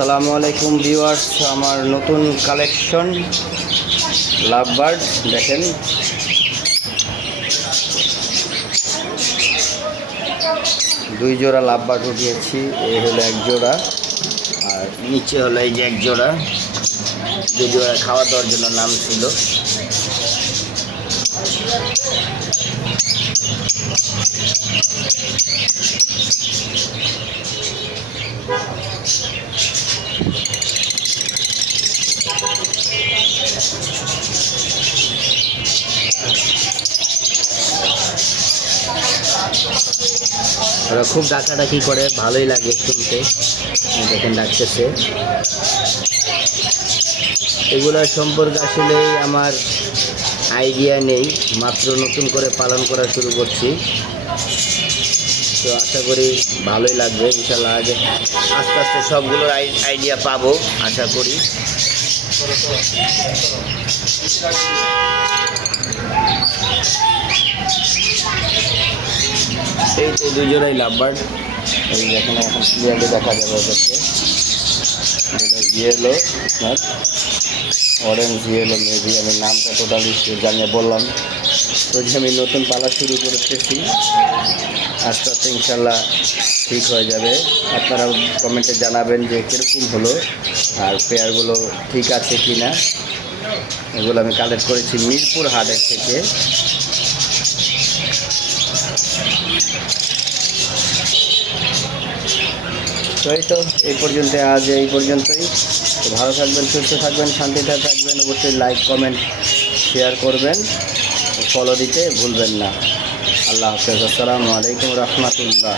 আসসালামু আলাইকুম ভিউয়ার্স, আমার নতুন কালেকশন লাভ বার্ড দেখেন। দুই জোড়া লাভ বার্ড উঠিয়েছি। এই হলো এক জোড়া, আর নিচে হলো এই যে এক জোড়া। দুই জোড়া খাওয়া দাওয়ার জন্য নাম ছিল। ওরা খুব ডাকাডাকি করে, ভালোই লাগে শুনতে। দেখেন ডাকতেছে। এগুলোর সম্পর্কে আসলে আমার আইডিয়া নেই, মাত্র নতুন করে পালন করা শুরু করছি। তো আশা করি ভালোই লাগবে ইনশাল্লাহ। আগে আস্তে আস্তে সবগুলোর আইডিয়া পাবো আশা করি। এই তো দুই জোড়াই লাভ বার্ড। এই দেখেন, এখন ক্লিয়ারলি দেখা যাবে ওদেরকে। ইয়েলো আপনার অরেঞ্জ ইয়েলো মেবি, আমি নামটা টোটালি জানিয়ে বললাম। তো যে আমি নতুন পালা শুরু করতেছি, আস্তে আস্তে ইনশাল্লাহ ঠিক হয়ে যাবে। আপনারাও কমেন্টে জানাবেন যে কীরকম হলো আর পেয়ারগুলো ঠিক আছে কি না। এগুলো আমি কালেক্ট করেছি মিরপুর হাটের থেকে। তো এই তো এই পর্যন্ত, আজ এই পর্যন্তই। তো ভালো থাকবেন, সুস্থ থাকবেন, শান্তিতে থাকবেন। অবশ্যই লাইক কমেন্ট শেয়ার করবেন, ফলো দিতে ভুলবেন না। আল্লাহ হাফেজ। আসসালামু আলাইকুম রহমতুল্লাহ।